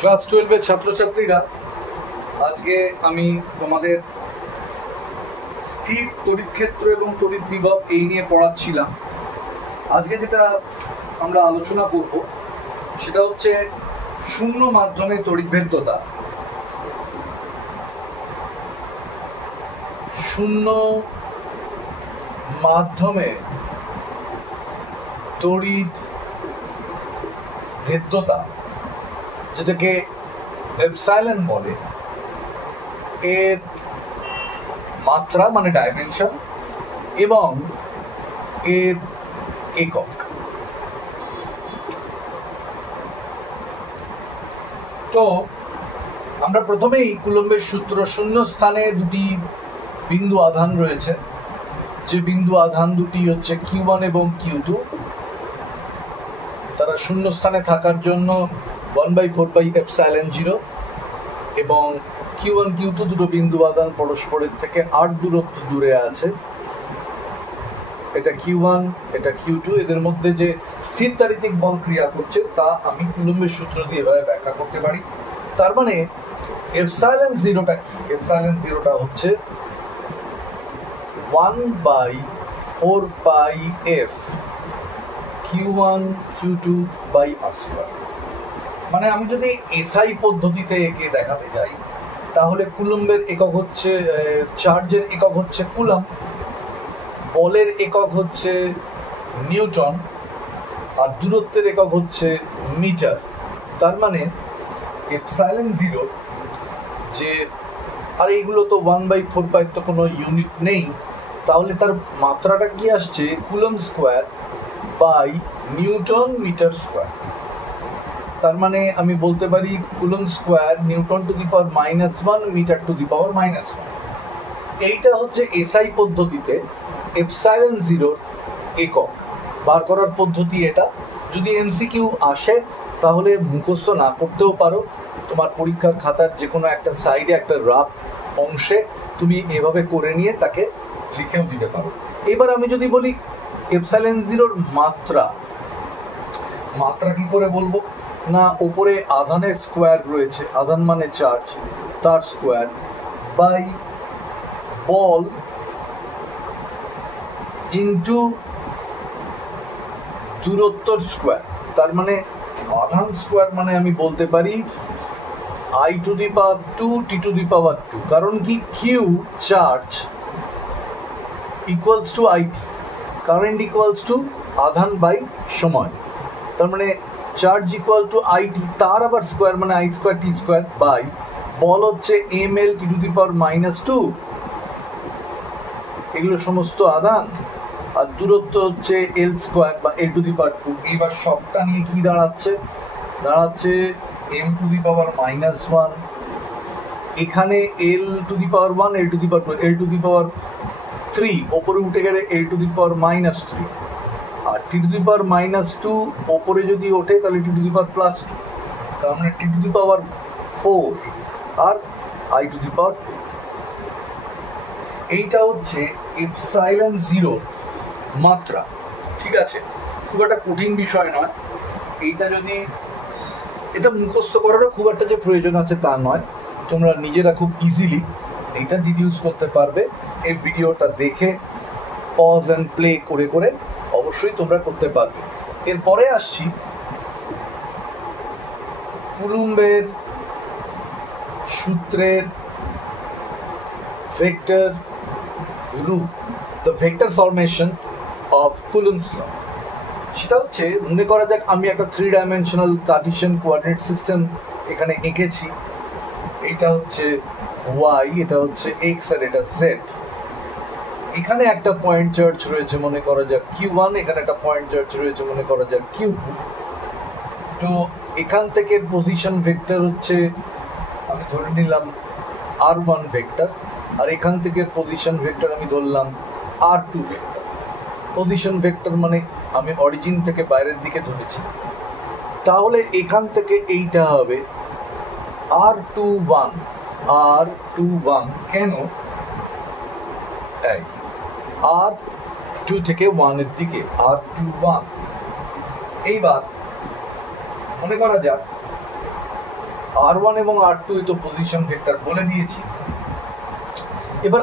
Class 12 এর ছাত্রছাত্রীরা, আজকে আমি তোমাদের স্থির তড়িৎ ক্ষেত্র এবং তড়িৎ বিভব এই নিয়ে পড়াচ্ছিলাম। আজকে যেটা আমরা আলোচনা করব সেটা হচ্ছে শূন্য মাধ্যমে তড়িৎভেদ্যতা। শূন্য মাধ্যমে তড়িৎ ভেদ্যতা, যেটাকে এপসাইলন বলে, এর মাত্রা মানে ডাইমেনশন এবং এর একক। তো আমরা প্রথমেই কুলম্বের সূত্র, শূন্য স্থানে দুটি বিন্দু আধান রয়েছে, যে বিন্দু আধান দুটি হচ্ছে Q1 এবং Q2। তারা শূন্য স্থানে থাকার জন্য 1/4πε0 এবং Q1 Q2 দুটো বিন্দু আধান পরস্পরের থেকে 8 দূরত্ব দূরে আছে। এটা Q1, এটা Q2, এদের মধ্যে যে স্থিরতাড়িতিক বল ক্রিয়া করছে তা আমি কুলম্বের সূত্র দিয়ে এভাবে ব্যাখ্যা করতে পারি। তার মানে এপসাইলন জিরোটা কি? এপসাইলন জিরোটা হচ্ছে 1/4πf Q1 Q2/r²। মানে আমি যদি এসআই পদ্ধতিতে একে দেখাতে যাই, তাহলে কুলম্বের একক হচ্ছে, চার্জের একক হচ্ছে কুলম্ব, বলের একক হচ্ছে নিউটন, আর দূরত্বের একক হচ্ছে মিটার। তার মানে এপসাইলন জিরো যে, আর এইগুলো তো 1/4π, তো কোনো ইউনিট নেই, তাহলে তার মাত্রাটা কি আসছে? Coulomb square by newton metre square. তার মানে আমি বলতে পারি coulomb square newton to the power -1 metre to the power -1। এইটা হচ্ছে এসআই পদ্ধতিতে এপসাইলন জিরোর একক বার করার পদ্ধতি। এটা যদি এমসিকিউ আসে তাহলে মুখস্থ না করতেও পারো, তোমার পরীক্ষার খাতার যে কোনো একটা সাইডে একটা রাফ অংশে তুমি এভাবে করে নিয়ে তাকে লিখেও দিতে পারো। এবার আমি যদি বলি এপসাইলন জিরোর মাত্রা, মাত্রা কি করে বলবো? না, উপরে আধানের স্কোয়ার রয়েছে, আধান মানে চার্জ, তার স্কোয়ার বাই বল ইন্টু দূরত্বর স্কোয়ার। তার মানে আধান স্কোয়ার মানে আমি বলতে পারি I⁻², T⁻²। কারণ কি? Q charge equals to IT, current equals to আধান বাই সময়। তার মানে চার্জ ইকুয়াল টু IT, তার আবার স্কোয়ার মানে I²T² বাই বল হচ্ছে mL T⁻²। এগুলো সমস্ত আধান, আর দূরত্ব হচ্ছে L² বা L²। এবার সবটা নিয়ে কি দাঁড়াচ্ছে? দাঁড়াচ্ছে m⁻⁻1, এখানে L⁻1, L⁻2, L⁻3, ওপরে উঠে গেলে L⁻−3, আর T⁻² ওপরে যদি ওঠে তাহলে T⁻+2, তার মানে T⁻4 আর I⁻²। এইটা হচ্ছে এপসাইলন জিরোর মাত্রা। ঠিক আছে, খুব একটা কঠিন বিষয় নয়। এইটা যদি, এটা মুখস্থ করারও খুব একটা যে প্রয়োজন আছে তা নয়, তোমরা নিজেরা খুব ইজিলি এইটা ডিডিউস করতে পারবে। এই ভিডিওটা দেখে পজ অ্যান্ড প্লে করে করে অবশ্যই তোমরা করতে পারবে। এরপরে আসছি কুলম্বের সূত্রের ভেক্টর রূপ, the vector formation of Coulomb's law. সেটা হচ্ছে, মনে করা যাক আমি একটা 3 ডাইমেনশনাল কার্টেসিয়ান কোঅর্ডিনেট সিস্টেম এখানে এঁকেছি। এটা হচ্ছে y, এটা হচ্ছে x, আর এটা z। এখানে একটা পয়েন্ট চার্জ রয়েছে মনে করা যাক Q1, এখানে একটা পয়েন্ট চার্জ রয়েছে মনে করা যাক Q2। তো এখান থেকে পজিশন ভেক্টর হচ্ছে, আমি ধরে নিলাম R1 ভেক্টর, আর এখান থেকে পজিশন ভেক্টর আমি ধরলাম R2 ভেক্টর। পজিশন ভেক্টর মানে আমি অরিজিন থেকে বাইরের দিকে ধরেছি, তাহলে এখান থেকে এইটা হবে R21। R21 কেন? এই R2 থেকে 1 এর দিকে R21। এইবার মনে করা যাক r1 এবং r2 তো পজিশন ভেক্টর বলে দিয়েছি। এবার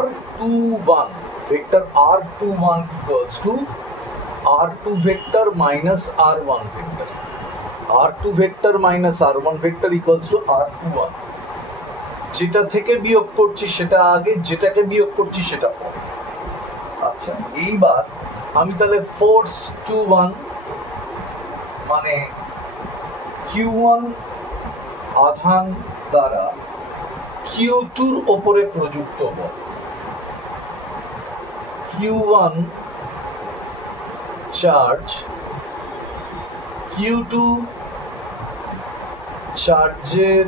r21 vector r21 equals to r2 vector minus r1 vector, r2 vector minus r1 vector equals to r21। যেটা থেকে বিয়োগ করছি সেটা আগে, যেটাকে বিয়োগ করছি সেটা পরে। আচ্ছা, এইবার আমি তাহলে ফোর্স 21 মানে Q1 আধান দ্বারা Q2 এর উপরে প্রযুক্ত বল, Q1 চার্জ Q2 চার্জের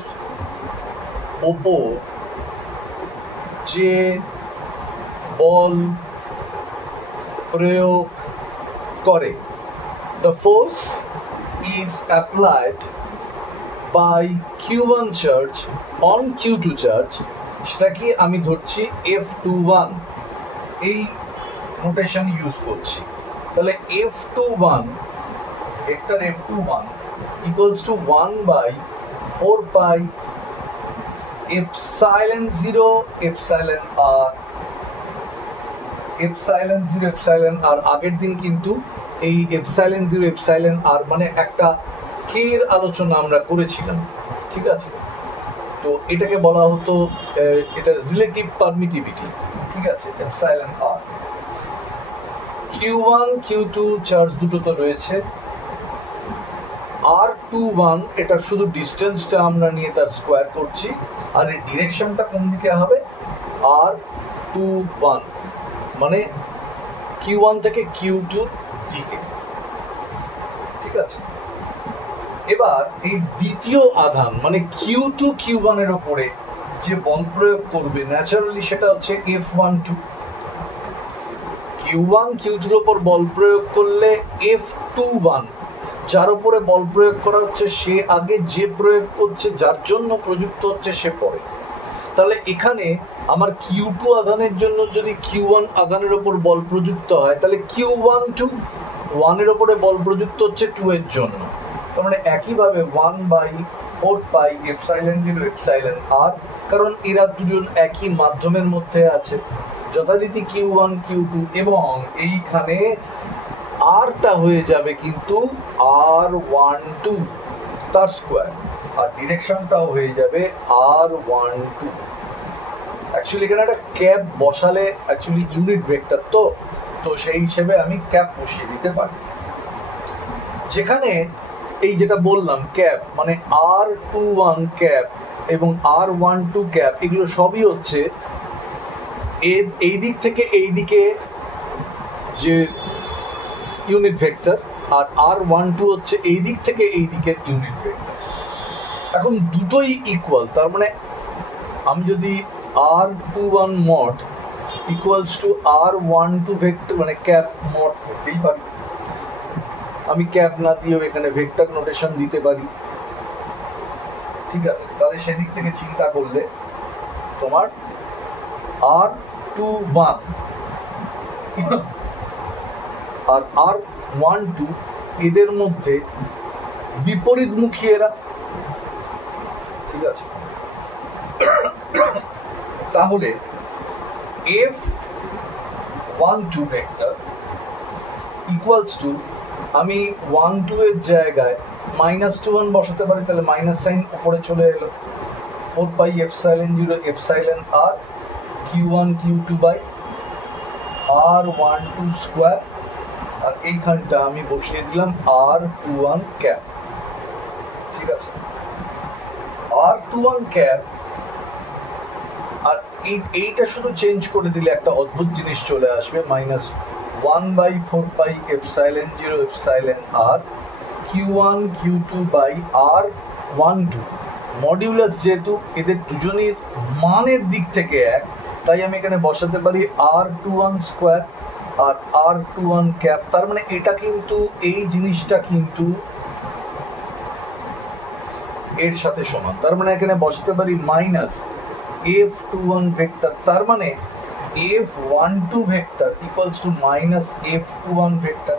ওপর যে বল প্রয়োগ করে, the force is applied by Q1 charge on Q2 charge, সেটাকে আমি ধরছি F21, এই নোটেশন ইউজ করছি। তাহলে F21 vector F21 equals to 1 by 4 pi epsilon 0 epsilon r, epsilon 0 epsilon r। আগের দিন কিন্তু এই epsilon 0 epsilon r মানে একটা কে এর আলোচনা আমরা করেছিলাম, ঠিক আছে? তো এটাকে বলা হতো এটা রিলেটিভ পারমিটিভিটি, ঠিক আছে, epsilon r। Q1 Q2 charge দুটো তো রয়েছে, R21 এটা শুধু ডিস্টেন্সটা আমরা নিয়ে তার স্কোয়ার করছি, আর এর ডিরেকশনটা কোন দিকে হবে, R21 মানে Q1 থেকে Q2 দিকে, ঠিক আছে? এবার এই দ্বিতীয় আধান মানে Q2 Q1 এর উপরে যে বল প্রয়োগ করবে ন্যাচারালি সেটা হচ্ছে F12। Q1 Q2 এর উপর বল প্রয়োগ করলে F21 যার উপরে বল প্রয়োগ করা হচ্ছে সে আগে, যে প্রয়োগ করছে যার জন্য প্রযুক্ত হচ্ছে সে পরে। তাহলে এখানে আমার Q2 আধানের জন্য যদি Q1 আধানের উপর বল প্রযুক্ত হয় তাহলে Q12 1 এর উপরে বল প্রযুক্ত হচ্ছে 2 এর জন্য, তার মানে একইভাবে 1/4 পাই এপসাইলন 0 এপসাইলন r, কারণ এরা দুজন একই মাধ্যমের মধ্যে আছে যথারীতি Q1 Q2, এবং এইখানে আরটা হয়ে যাবে কিন্তু R12 তার স্কোয়ার, আর ডিরেকশনটাও হয়ে যাবে R12। অ্যাকচুয়ালি এখানে একটা ক্যাপ বসালে অ্যাকচুয়ালি ইউনিট ভেক্টর তো সেই হিসেবে আমি ক্যাপ বসিয়ে দিতে পারি। যেখানে এই যেটা বললাম ক্যাপ মানে R21 ক্যাপ এবং R12 ক্যাপ, এগুলো সবই হচ্ছে এই দিক থেকে এই দিকে যে ইউনিট ভেক্টর, আর R12 হচ্ছে এই দিক থেকে এই দিকের ইউনিট ভেক্টর। এখন দুটোই ইকুয়াল, তার মানে আমি যদি R21 mod equals to R12 vector মানে ক্যাপ মড করতেই পারি, আমি ক্যাপ না দিয়েও এখানে ভেক্টর নোটেশন দিতে পারি, ঠিক আছে? তাহলে সেদিক থেকে চিন্তা করলে তোমার R21 আর R12 এদের মধ্যে বিপরীতমুখী এরা, ঠিক আছে? তাহলে F12 ভেক্টর ইকুয়ালস টু, আমি 1 2 এর জায়গায় -21 বসাতে পারি, তাহলে মাইনাস সাইন উপরে চলে এলো, 4 pi epsilon 0 epsilon r Q1 Q2 by R12 square, আর এইখানটা আমি বসিয়ে দিলাম R21 ক্যাপ, ঠিক আছে? R21 ক্যাপ, আর এইটা শুধু চেঞ্জ করে দিলে একটা অদ্ভুত জিনিস চলে আসবে, -1/4 pi epsilon 0 epsilon r Q1 Q2 by R12। Modulus যেহেতু এদের দুজনের মানের দিক থেকে এক, তাই আমি এখানে বসাতে পারি R21 স্কোয়ার আর R21 ক্যাপ, তার মানে এটা কিন্তু এই জিনিসটা কিন্তু এর সাথে সমান, তার মানে এখানে বসাতে পারি -F21 ভেক্টর, তার মানে F12 vector equals to -F21 vector.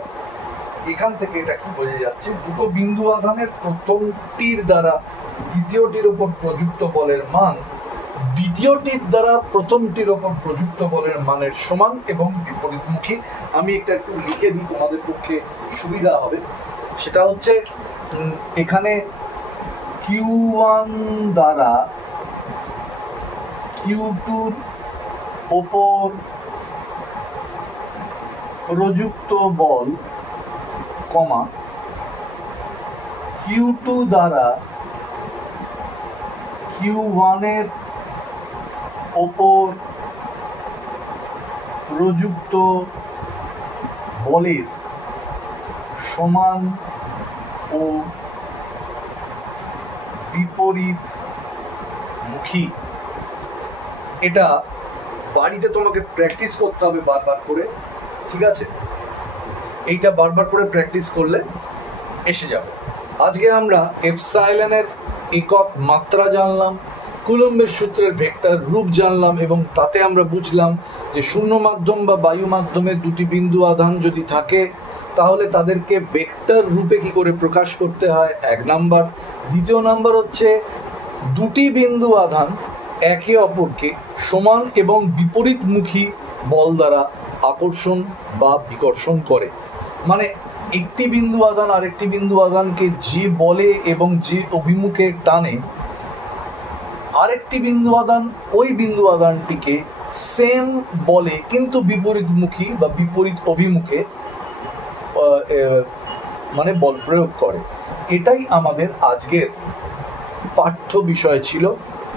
এখান থেকে এটা কি বোঝা যাচ্ছে, দুটো বিন্দু আধানের প্রথমটির দ্বারা দ্বিতীয়টির উপর প্রযুক্ত বলের মান দ্বিতীয়টির দ্বারা প্রথমটির উপর প্রযুক্ত বলের মানের সমান এবং বিপরীতমুখী। আমি একটা একটু লিখে দিই, তোমাদের পক্ষে সুবিধা হবে। সেটা হচ্ছে এখানে Q1 দ্বারা Q2-র ওপর প্রযুক্ত বল, কমা Q2 দ্বারা Q1-এর ওপর প্রযুক্ত বলের সমান ও বিপরীতমুখী। এটা বাড়িতে তোমাকে প্র্যাকটিস করতে হবে বারবার করে, ঠিক আছে? এইটা বারবার করে প্র্যাকটিস করলে এসে যাবে। আজকে আমরা এপসাইলনের একক মাত্রা জানলাম, কুলম্বের সূত্রের ভেক্টর রূপ জানলাম, এবং তাতে আমরা বুঝলাম যে শূন্য মাধ্যম বা বায়ু মাধ্যমে দুটি বিন্দু আধান যদি থাকে তাহলে তাদেরকে ভেক্টর রূপে কি করে প্রকাশ করতে হয়, এক নাম্বার। দ্বিতীয় নাম্বার হচ্ছে দুটি বিন্দু আধান একে অপরকে সমান এবং বিপরীতমুখী বল দ্বারা আকর্ষণ বা বিকর্ষণ করে। মানে একটি বিন্দু আধান আরেকটি বিন্দু আধানকে যে বলে এবং যে অভিমুখে টানে, আরেকটি বিন্দু আধান ওই বিন্দু আধানটিকে সেম বলে কিন্তু বিপরীতমুখী বা বিপরীত অভিমুখে মানে বল প্রয়োগ করে। এটাই আমাদের আজকের পাঠ্য বিষয় ছিল।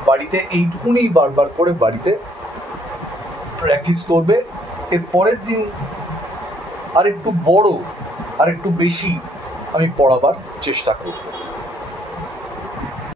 বাড়িতে এইটুকুনি বারবার করে বাড়িতে প্র্যাকটিস করবে। এর পরের দিন আরেকটু বড়, আরেকটু বেশি আমি পড়াবার চেষ্টা করব।